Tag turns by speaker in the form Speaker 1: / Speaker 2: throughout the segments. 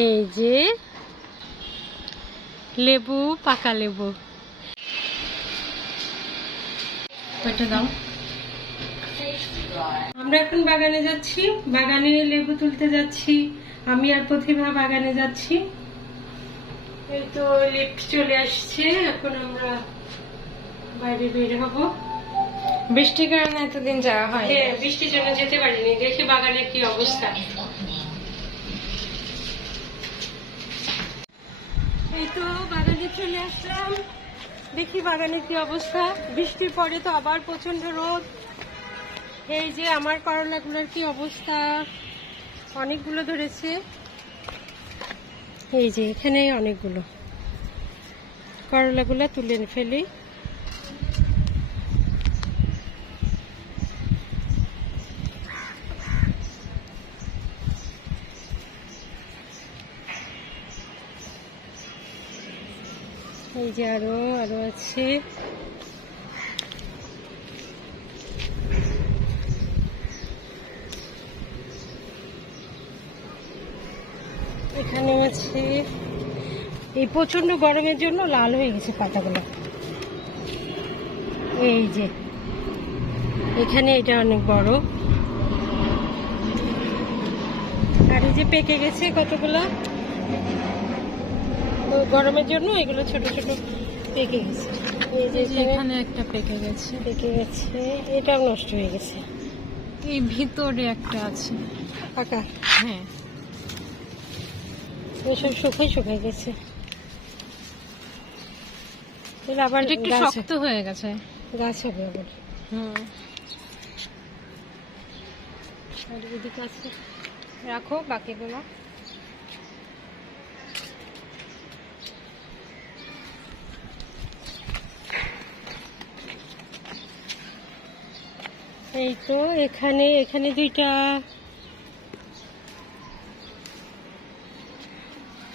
Speaker 1: এই যে লেবু, পাকা লেবু। আমরা এখন বাগানে যাচ্ছি, বাগানে লেবু তুলতে যাচ্ছি। আমি আর প্রতিভা বাগানে যাচ্ছি। এই তো লিফট চলে আসছে, এখন আমরা বাইরে বের হব।
Speaker 2: বৃষ্টির কারণে এতদিন যাওয়া হয়
Speaker 1: হ্যাঁ বৃষ্টির জন্য যেতে পারিনি। দেখি বাগানের কি অবস্থা। এই তো বাগানে চলে আসলাম। দেখি বাগানের কি অবস্থা। বৃষ্টির পরে তো আবার প্রচণ্ড রোদ। এই যে আমার করলাগুলোর কি অবস্থা। অনেকগুলো ধরেছে। এই যে এখানে অনেকগুলো। করলাগুলো তুলে ফেলি। এই যে আরও আরও আছে। এখানে আছে, এই প্রচণ্ড গরমের জন্য লাল হয়ে গেছে পাতাগুলো। এই যে, এখানে এটা অনেক বড়। আর এই যে পেকে গেছে কতগুলো? গরমের জন্য এগুলো ছোট ছোট পেকে গেছে। এই যে এখানে
Speaker 2: একটা পেকে গেছে।
Speaker 1: পেকে গেছে। এটাও নষ্ট হয়ে গেছে।
Speaker 2: এই ভিতরে একটা আছে।
Speaker 1: পাকা
Speaker 2: হ্যাঁ।
Speaker 1: এসব শুকাই শুকাই গেছে। এগুলো আবার
Speaker 2: একটু
Speaker 1: গাছ।
Speaker 2: শক্ত হয়ে গেছে।
Speaker 1: গাছ হবে আবার।
Speaker 2: হুম।
Speaker 1: আর এদিকে আছে।
Speaker 2: রাখো বাকিগুলো।
Speaker 1: এই তো এখানে এখানে দুইটা।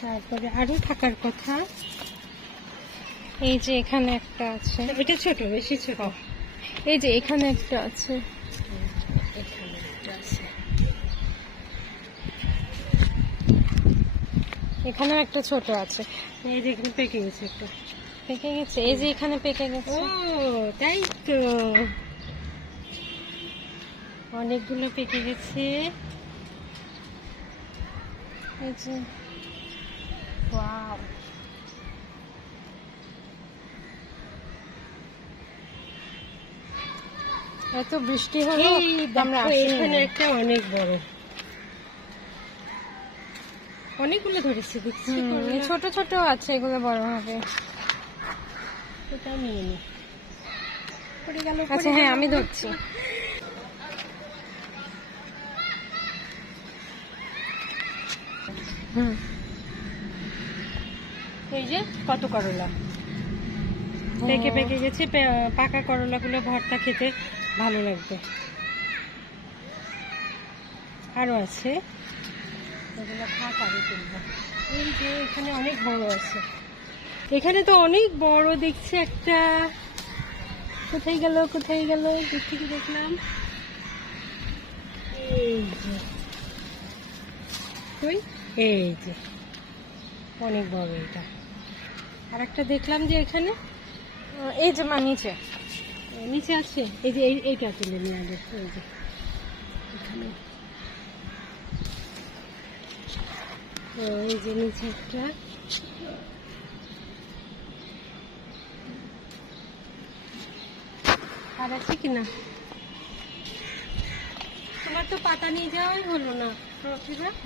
Speaker 1: তারপরে আরও থাকার কথা।
Speaker 2: এই যে এখানে একটা আছে।
Speaker 1: এটা ছোট বেশি ছোট।
Speaker 2: এই যে এখানে একটা আছে।
Speaker 1: এখানে একটা আছে
Speaker 2: একটা ছোট আছে।
Speaker 1: এই যে এখানে পেকে গেছে একটা।
Speaker 2: পেকে গেছে? এই যে এখানে পেকে গেছে।
Speaker 1: ও তাই তো। অনেকগুলো পেকে গেছে।
Speaker 2: এত বৃষ্টি হলো আমরা
Speaker 1: এখানে একটা অনেক বড়। অনেকগুলো ধরেছে দেখছি
Speaker 2: ছোট ছোট আছে এগুলো বড় হবে।
Speaker 1: এটা নিয়ে নি
Speaker 2: আচ্ছা হ্যাঁ আমি ধরছি হুম
Speaker 1: এই যে কত করলা। পেকে পেকে গেছে পাকা করলাগুলো ভর্তা খেতে ভালো লাগবে। আরও আছে। এগুলো থাক আরও তুলবো এই যে এখানে অনেক বড় আছে। এখানে তো অনেক বড় দেখছি একটা। কোথায় গেল কোথায় গেল? দূর থেকে দেখলাম। এই যে। তুই? এই যে। অনেক বড় এটা। আর একটা দেখলাম যে এখানে
Speaker 2: এই যে মা, নিচে।
Speaker 1: নিচে আছে। এই যে, এই- এইটা তুলে নিয়ে আগে, এই যে। এখানে। এই যে নিচে একটা। আর আছে কিনা? তোমার তো পাতা নিয়ে যাওয়াই হলো না।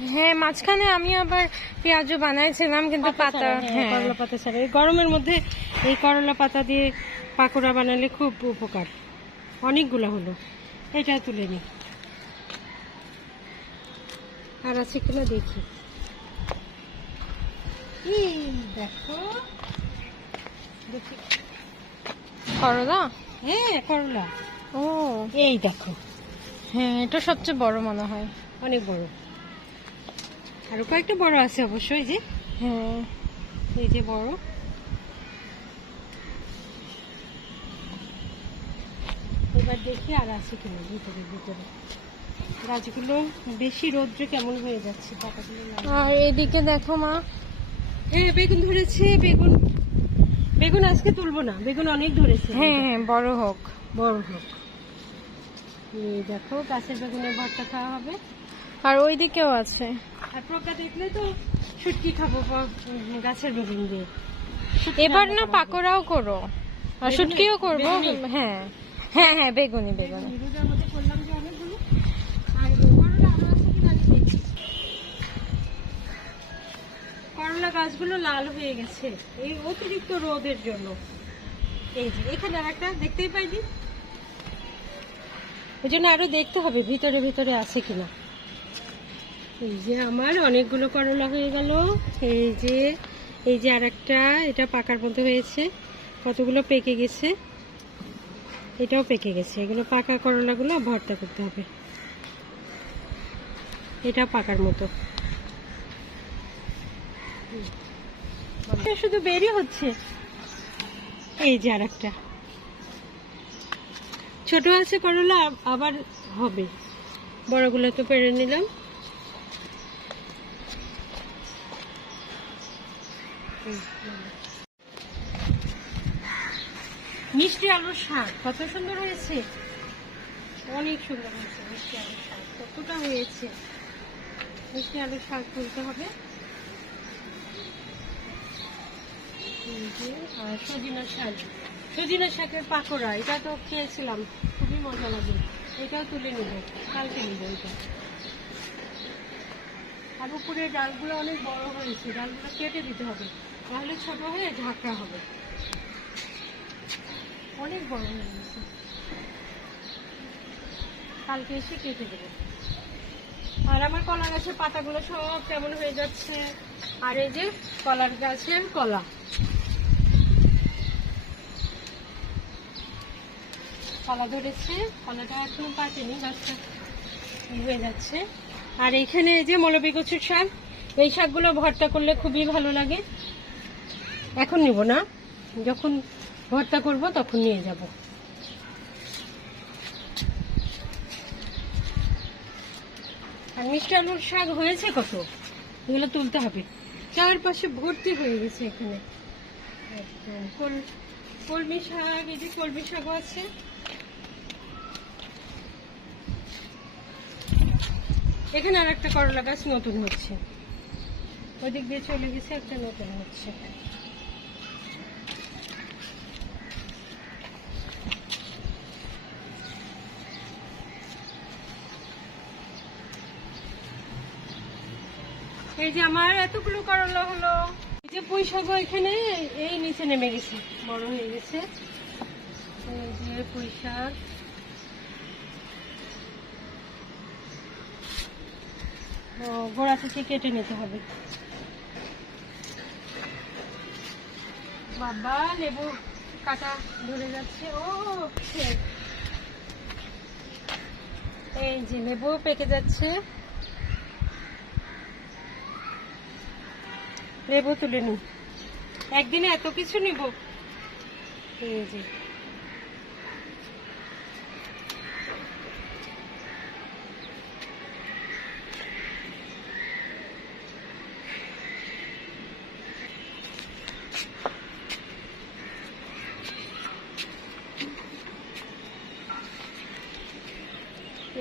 Speaker 2: হ্যাঁ মাঝখানে আমি আবার পেঁয়াজও বানাইছিলাম কিন্তু পাতা
Speaker 1: হ্যাঁ,
Speaker 2: হ্যাঁ।
Speaker 1: করলা পাতা ছাড়া। এই গরমের মধ্যে এই করলা পাতা দিয়ে পাকোড়া বানালে খুব উপকার। অনেকগুলো হলো। এটা তুলে নি। আর আছে কিনা দেখো। দেখি।
Speaker 2: করলা?
Speaker 1: হ্যাঁ করলা।
Speaker 2: ও।
Speaker 1: এই দেখো।
Speaker 2: হ্যাঁ এটা সবচেয়ে বড় মনে হয়।
Speaker 1: অনেক বড়। আরও কয়েকটা বড় আছে অবশ্যই যে।
Speaker 2: হ্যাঁ।
Speaker 1: এই যে বড়। এবার এবার দেখি আর আছে কিনা ভিতরে ভিতরে। গাছগুলো বেশি রৌদ্র কেমন হয়ে যাচ্ছে পাতাগুলো
Speaker 2: আর এদিকে দেখো মা।
Speaker 1: হ্যাঁ বেগুন ধরেছে বেগুন। বেগুন আজকে তুলবো না বেগুন অনেক ধরেছে।
Speaker 2: হ্যাঁ হ্যাঁ বড় হোক।
Speaker 1: বড় হোক। এই দেখো গাছের বেগুনের ভর্তা খাওয়া হবে।
Speaker 2: আর ওই দিকেও আছে।
Speaker 1: আর প্রজ্ঞা দেখলে তো শুটকি খাব গাছের বেগুন দিয়ে।
Speaker 2: এবার না পাকোড়াও করো। আর শুটকিও করব। হ্যাঁ হ্যাঁ হ্যাঁ বেগুনি বেগুনি
Speaker 1: করলা গাছগুলো লাল হয়ে গেছে। এই অতিরিক্ত রোদের জন্য। এই যে এখানে আর একটা দেখতেই পাইনি? ওই জন্য আরও দেখতে হবে ভিতরে ভিতরে আছে কিনা। এই যে আমার অনেকগুলো করলা হয়ে গেল। এই যে এই যে আর একটা এটা পাকার মতো হয়েছে। কতগুলো পেকে গেছে? এটাও পেকে গেছে। এগুলো পাকা করলাগুলো ভর্তা করতে হবে। এটা পাকার মতো। শুধু বেরি হচ্ছে। এই যে আর একটা ছোট আছে করলা, আবার হবে। বড়গুলো তো পেরে নিলাম। মিষ্টি আলুর শাক, কত সুন্দর হয়েছে? অনেক সুন্দর হয়েছে, মিষ্টি আলুর শাক, কতটা হয়েছে? মিষ্টি আলুর শাক তুলতে হবে। সজিনার শাক। সজিনার শাকের পাকোড়া, এটা তো খেয়েছিলাম, খুবই মজা লাগে। এটাও তুলে নেব, কালকে নেব এটা। আর উপরে ডালগুলো অনেক বড় হয়েছে, ডালগুলো কেটে দিতে হবে। তাহলে ছোট হয়ে ঝাঁকড়া হবে। অনেক বড় হয়ে গেছে। কালকে এসে কেটে দেবো। আর আমার কলা গাছের পাতাগুলো সব কেমন হয়ে যাচ্ছে। আর এই যে কলার গাছের কলা। কলা ধরেছে, কলাটা এখনও পাকেনি গাছটা হয়ে যাচ্ছে। আর এখানে এই যে মৌলবী কচুর শাক, এই শাকগুলো ভর্তা করলে খুবই ভালো লাগে। এখন নিব না। যখন ভর্তা করব তখন নিয়ে যাব। আর মিষ্টি আলুর শাক হয়েছে কত? এগুলো তুলতে হবে। চারপাশে ভর্তি হয়ে গেছে এখানে। কলমি শাক, এই যে কলমি শাকও আছে। এখানে আর একটা করলা গাছ নতুন হচ্ছে। ওদিক দিয়ে চলে গেছে, একটা নতুন হচ্ছে। এই যে আমার এতগুলো করলা হলো। এই যে পুঁই শাক এখানে এই নিচে নেমে গেছে বড় হয়ে গেছে। এই যে পুঁই শাক। ও, গোড়া থেকে কেটে নিতে হবে। বাবা লেবু কাটা ধরে যাচ্ছে। ও। এই যে লেবু পেকে যাচ্ছে। লেবু তুলে নি একদিনে এত কিছু নিব? এই যে।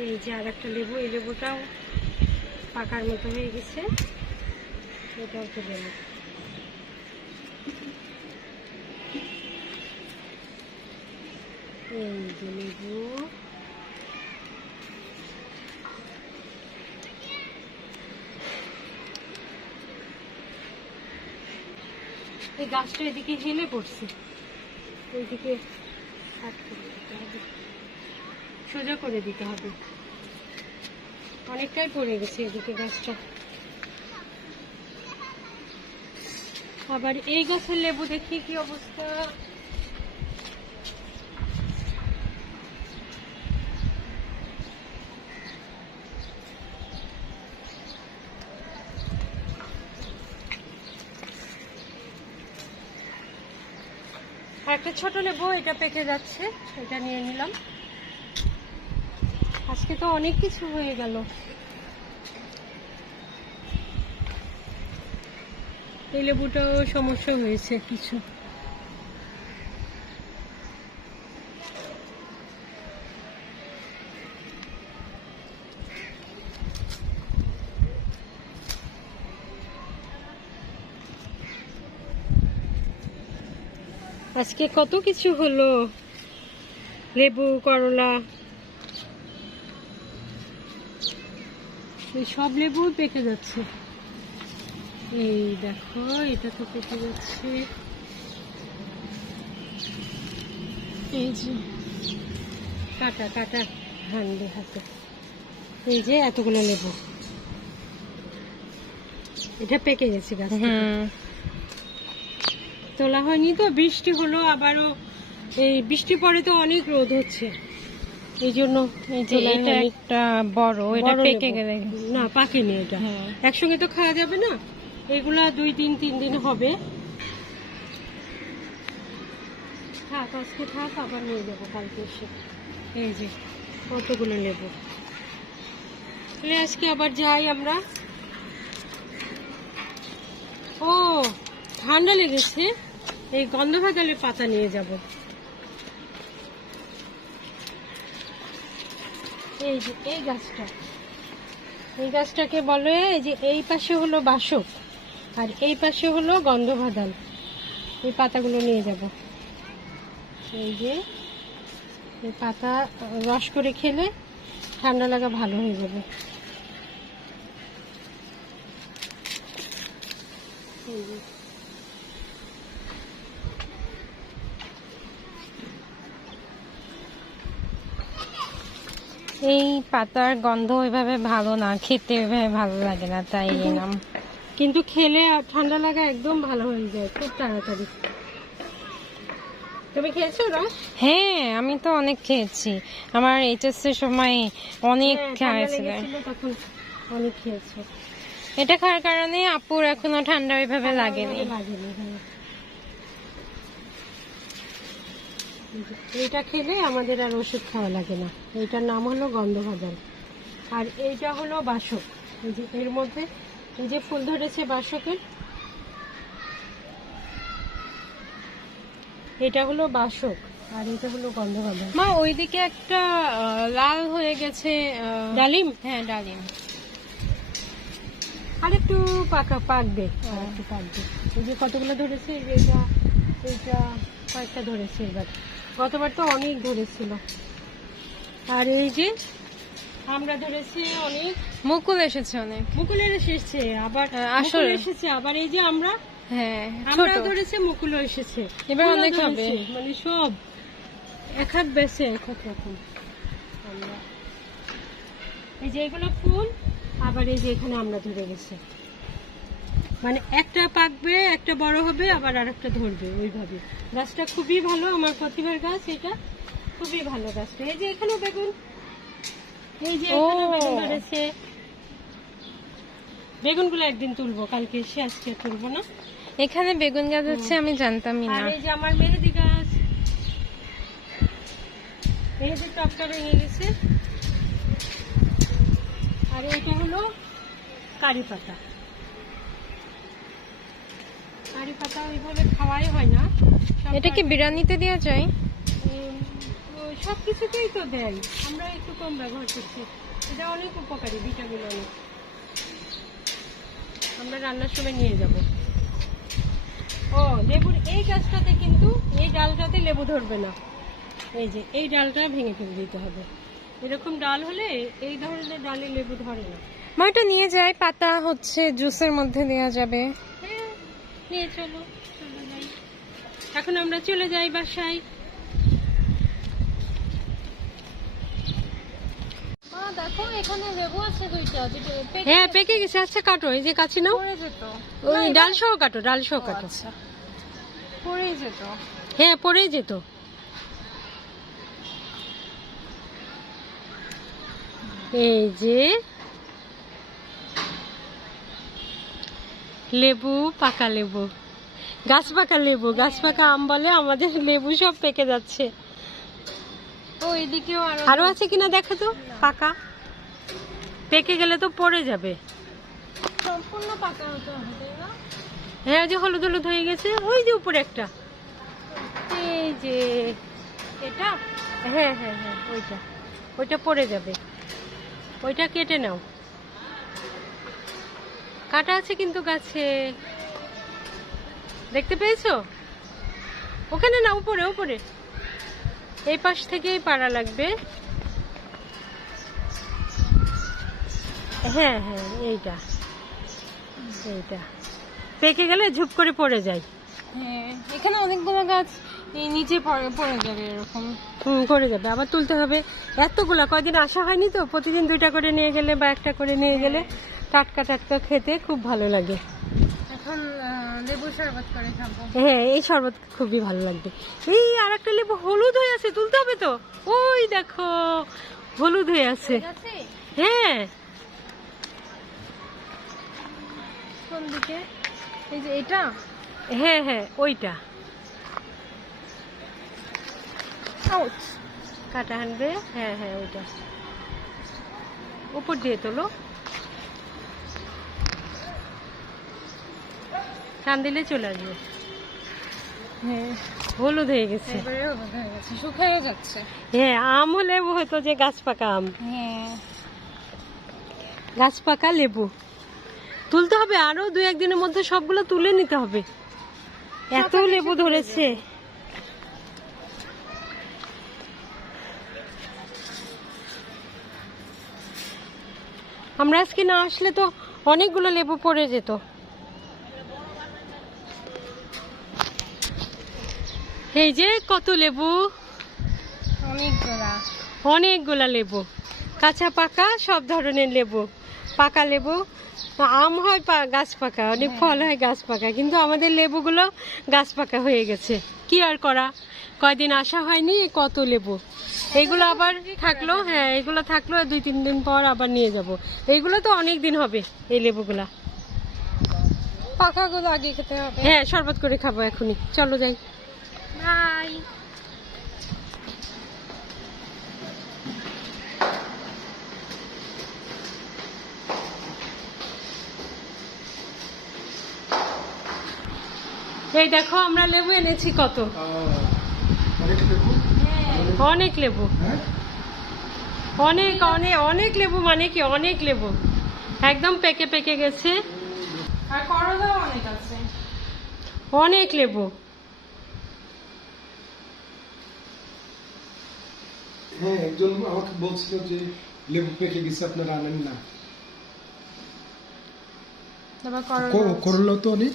Speaker 1: এই যে আর একটা লেবু এই লেবুটাও পাকার মতো হয়ে গেছে। এটাও এই যে লেবু এই গাছটা এদিকে হেলে পড়ছে ওইদিকে সোজা করে দিতে হবে। অনেকটাই পড়ে গেছে এদিকে গাছটা। আবার এই গাছের লেবু দেখি কি অবস্থা? একটা ছোট লেবু, এটা পেকে যাচ্ছে, এটা নিয়ে নিলাম। আজকে তো অনেক কিছু হয়ে গেল। এই লেবুটাও সমস্যা হয়েছে কিছু। আজকে কত কিছু হলো? লেবু, করলা। সব লেবু পেকে যাচ্ছে। এই দেখো এটা তো পেকে যাচ্ছে। এই যে কাটা কাটা হান্ডি হাতে। এই যে এতগুলো লেবু। এটা পেকে গেছে গাছ তোলা হয়নি তো বৃষ্টি হলো আবারও এই বৃষ্টি পরে তো অনেক রোদ হচ্ছে। এই জন্য
Speaker 2: এটা একটা বড় এটা পেকে গেলে।
Speaker 1: না পাকেনি এটা।
Speaker 2: হ্যাঁ।
Speaker 1: একসঙ্গে তো খাওয়া যাবে না? এগুলা দুই দিন, তিন দিন হবে। থাক, আজকে থাক, আবার নিয়ে যাব কালকে এসে। এই যে, কতগুলো লেবু। তাহলে আজকে আবার যাই আমরা। ও, ঠান্ডা লেগেছে। এই গন্ধ ভাতালের পাতা নিয়ে যাব। এই যে, এই গাছটা। এই গাছটাকে বলে এই যে এই পাশে হলো বাসক। আর এই পাশে হলো গন্ধভাদাল এই পাতাগুলো নিয়ে যাব। এই যে, এই পাতা রস করে খেলে ঠান্ডা লাগা ভালো হয়ে যাবে। এই
Speaker 2: পাতার গন্ধ ওইভাবে ভালো না, খেতে ওইভাবে ভালো লাগে না, তাই এলাম
Speaker 1: কিন্তু খেলে আর ঠান্ডা লাগা একদম ভালো হয়ে যায় খুব তাড়াতাড়ি। তুমি খেয়েছো রস?
Speaker 2: হ্যাঁ আমি তো অনেক খেয়েছি। আমার এইচএস এর সময় অনেক
Speaker 1: হ্যাঁ,
Speaker 2: খাওয়া
Speaker 1: ঠান্ডা
Speaker 2: হয়েছিল
Speaker 1: লেগেছিল তখন অনেক খেয়েছো।
Speaker 2: এটা খাওয়ার কারণে আপুর এখনও ঠান্ডা ওইভাবে লাগেনি।
Speaker 1: হ্যাঁ। খেলে আমাদের আর ওষুধ খাওয়া লাগে না। এইটার নাম হলো গন্ধভাজাল আর এইটা হলো বাসক। এর মধ্যে এই যে ফুল ধরেছে বাসকের। এটা হলো বাসক আর এটা হলো গন্ধভাজাল
Speaker 2: মা ওইদিকে একটা লাল হয়ে গেছে
Speaker 1: ডালিম?
Speaker 2: হ্যাঁ ডালিম।
Speaker 1: আর একটু পাকা পাকবে একটু পাকবে। এই যে কতগুলো ধরেছে? এটা এইটা কয়েকটা ধরেছে এবার। গতবার তো অনেক ধরেছিল। আর এই যে আমরা ধরেছি অনেক
Speaker 2: মুকুল এসেছে অনেক।
Speaker 1: মুকুলের এসেছে আবার
Speaker 2: হ্যাঁ, আসলে।
Speaker 1: এসেছে আবার এই যে আমরা
Speaker 2: হ্যাঁ
Speaker 1: আমরা ধরেছে মুকুলও এসেছে।
Speaker 2: এবার অনেক হবে।
Speaker 1: মানে সব এক হাত বেছে এক হাত রকম আমরা এই যে এগুলো ফুল আবার এই যে এখানে আমরা ধরে গেছে। মানে একটা পাকবে একটা বড় হবে আবার আর একটা ধরবে ওইভাবে। গাছটা খুবই ভালো আমার প্রতিভার গাছ এটা। খুবই ভালো গাছটা। এই যে এখানে বেগুন এই যে বেগুন ধরেছে। বেগুনগুলো একদিন তুলবো কালকে এসে আজকে তুলবো না।
Speaker 2: এখানে বেগুন গাছ হচ্ছে আমি জানতামই
Speaker 1: আর
Speaker 2: না
Speaker 1: এই যে আমার মেহেদি গাছ। মেহেদি টপটা ভেঙে গেছে। আর হলো কারি পাতা। কারি পাতা ওইভাবে খাওয়াই হয় না।
Speaker 2: এটা কি বিরিয়ানিতে দেওয়া যায়?
Speaker 1: সব কিছুতেই তো দেয়। আমরা একটু কম ব্যবহার করছি। এটা অনেক উপকারী ভিটামিন অনেক। আমরা রান্নার সময় নিয়ে যাব। ও লেবুর এই গাছটাতে কিন্তু এই ডালটাতে লেবু ধরবে না। এই যে এই ডালটা ভেঙে ফেলে দিতে হবে। এরকম ডাল হলে এই ধরনের ডালে লেবু ধরে না।
Speaker 2: মা এটা নিয়ে যায় পাতা হচ্ছে জুসের মধ্যে দেওয়া যাবে।
Speaker 1: হ্যাঁ নিয়ে চলো চলে যাই। এখন আমরা চলে যাই বাসায়।
Speaker 2: দেখো এখানে লেবু আছে দুইটা
Speaker 1: হ্যাঁ পেকে গেছে আচ্ছা কাটো এই যে কাছি নাও। ওই ডাল সহ কাটো ডাল সহ কাটো।
Speaker 2: আচ্ছা পড়ে যেত।
Speaker 1: হ্যাঁ পড়েই যেত। এই যে লেবু পাকা লেবু। গাছ পাকা লেবু গাছ পাকা আম বলে আমাদের লেবু সব পেকে যাচ্ছে। ও
Speaker 2: এদিকেও
Speaker 1: আরও আছে কিনা দেখো তো পাকা। পেকে গেলে তো পড়ে যাবে।
Speaker 2: সম্পূর্ণ পাকা হতে হবে তাই না?
Speaker 1: হ্যাঁ যে হলুদ হলুদ হয়ে গেছে ওই যে উপরে একটা। এই যে
Speaker 2: এটা?
Speaker 1: হ্যাঁ হ্যাঁ হ্যাঁ ওইটা। ওইটা পড়ে যাবে। ওইটা কেটে নাও। কাটা আছে কিন্তু গাছে। দেখতে পেয়েছ? ওখানে না উপরে উপরে। এই পাশ থেকেই পাড়া লাগবে। হ্যাঁ হ্যাঁ এইটা। এইটা। পেকে গেলে ঝুপ করে পড়ে যায়।
Speaker 2: হ্যাঁ এখানে অনেকগুলো গাছ এই নিচে পড়ে পড়ে যাবে এরকম।
Speaker 1: হুম করে যাবে। আবার তুলতে হবে। এতগুলা কয়দিন আসা হয়নি তো? প্রতিদিন দুইটা করে নিয়ে গেলে বা একটা করে নিয়ে গেলে টাটকা টাটকা খেতে খুব ভালো লাগে।
Speaker 2: এখন লেবু শরবত করে খাব।
Speaker 1: হ্যাঁ এই শরবত খুবই ভালো লাগবে। এই আর একটা লেবু হলুদ হয়ে আছে তুলতে হবে তো? ওই দেখো হলুদ হয়ে আছে। হ্যাঁ।
Speaker 2: কোন দিকে? এই যে এটা?
Speaker 1: হ্যাঁ হ্যাঁ ওইটা।
Speaker 2: আউট
Speaker 1: কাটা আনবে? হ্যাঁ হ্যাঁ ওইটা। উপর দিয়ে তোলো। টান দিলে চলে আসবে।
Speaker 2: হ্যাঁ।
Speaker 1: হলুদ হয়ে গেছে।
Speaker 2: শুকায়ও যাচ্ছে।
Speaker 1: হ্যাঁ আম লেবু হতো যে গাছ পাকা আম।
Speaker 2: হ্যাঁ।
Speaker 1: গাছ পাকা লেবু। তুলতে হবে আরও দু একদিনের মধ্যে সবগুলো তুলে নিতে হবে। এত লেবু ধরেছে। আমরা আজকে না আসলে তো অনেকগুলো লেবু পড়ে যেত। এই যে কত লেবু?
Speaker 2: অনেকগুলা।
Speaker 1: অনেকগুলা লেবু। কাঁচা পাকা সব ধরনের লেবু। পাকা লেবু আম হয় গাছ পাকা অনেক ফল হয় গাছ পাকা কিন্তু আমাদের লেবুগুলো গাছ পাকা হয়ে গেছে। কি আর করা? কয়দিন আসা হয়নি কত লেবু? এইগুলো আবার থাকল হ্যাঁ এগুলো থাকল দুই তিন দিন পর আবার নিয়ে যাব। এইগুলো তো অনেক দিন হবে এই লেবুগুলা।
Speaker 2: পাকাগুলো আগে খেতে হবে।
Speaker 1: হ্যাঁ শরবত করে খাব এখনই। চলো যাই।
Speaker 2: বাই।
Speaker 1: এই দেখো আমরা লেবু এনেছি কত? অনেক লেবু? অনেক অনেক অনেক লেবু মানে কি? অনেক লেবু। একদম পেকে পেকে গেছে।
Speaker 2: আর করলাও অনেক আছে।
Speaker 1: অনেক লেবু।
Speaker 3: হ্যাঁ একজন আমাকে বলছিল যে লেবু পেকে গেছে আপনারা আনেন না। করলা তো অনেক।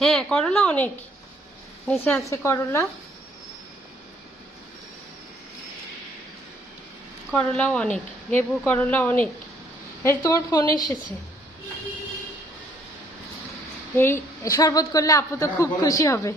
Speaker 1: হ্যাঁ করলা অনেক। নিচে আছে করলা। করলাও অনেক লেবু করলা অনেক। এই তোমার ফোন এসেছে। এই শরবত করলে আপু তো খুব খুশি হবে।